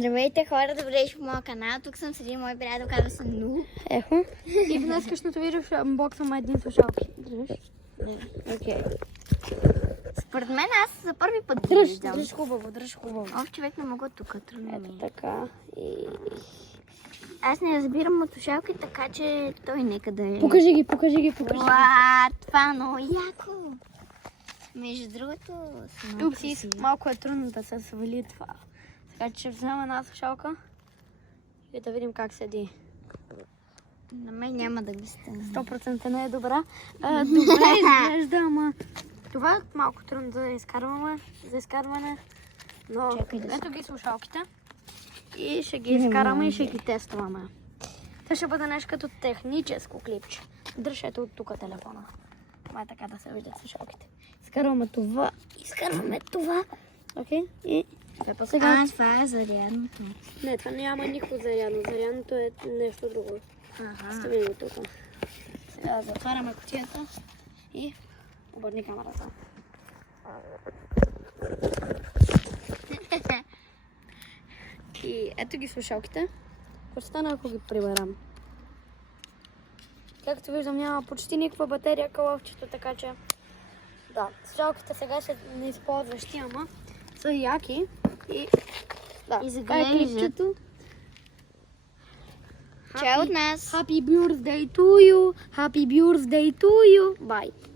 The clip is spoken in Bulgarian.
Здравейте хора, добре дошли в моя канал. Тук съм с един мой приятел, казва се Ну. Ехо. И в днескашното видео ще анбоксваме един слушалки. Дръж. Окей. Според мен аз за първи път ги Дръж, виждам. дръж хубаво, дръж хубаво. Ов, човек не мога тук, трудно ми. Ето така. И... Аз не разбирам от слушалки, така че той нека да е. Покажи ги, покажи ги. Уа, това е много яко. Между другото, са много Упсис, красиви. малко е трудно да се свали това. Така че ще взема една слушалка и да видим как седи. На мен няма да ги стане. 100% не е добра. Добре изглежда, ама това е малко трудно да изкарване. Но Чакай да ето ги слушалките. И ще ги изкараме и ще ги тестваме. Това ще бъде нещо като техническо клипче. Дръж ето от тук телефона. Това е така да се виждат слушалките. Изкарваме това. Изкарваме това. Окей? И сега... Това е зарядното. Не, това няма никакво зарядно. Зарядното е нещо друго. Стави го тук. Сега затваряме кутията и обърни камерата. И ето ги слушалките. Какво стана, ако ги приберам? Както виждам, няма почти никаква батерия кълъвчето, така че... Да, слушалките сега са неизползващи, ама са яки. И... Да, И това е клипчето. Чао от нас! Happy birthday to you! Happy birthday to you! Bye!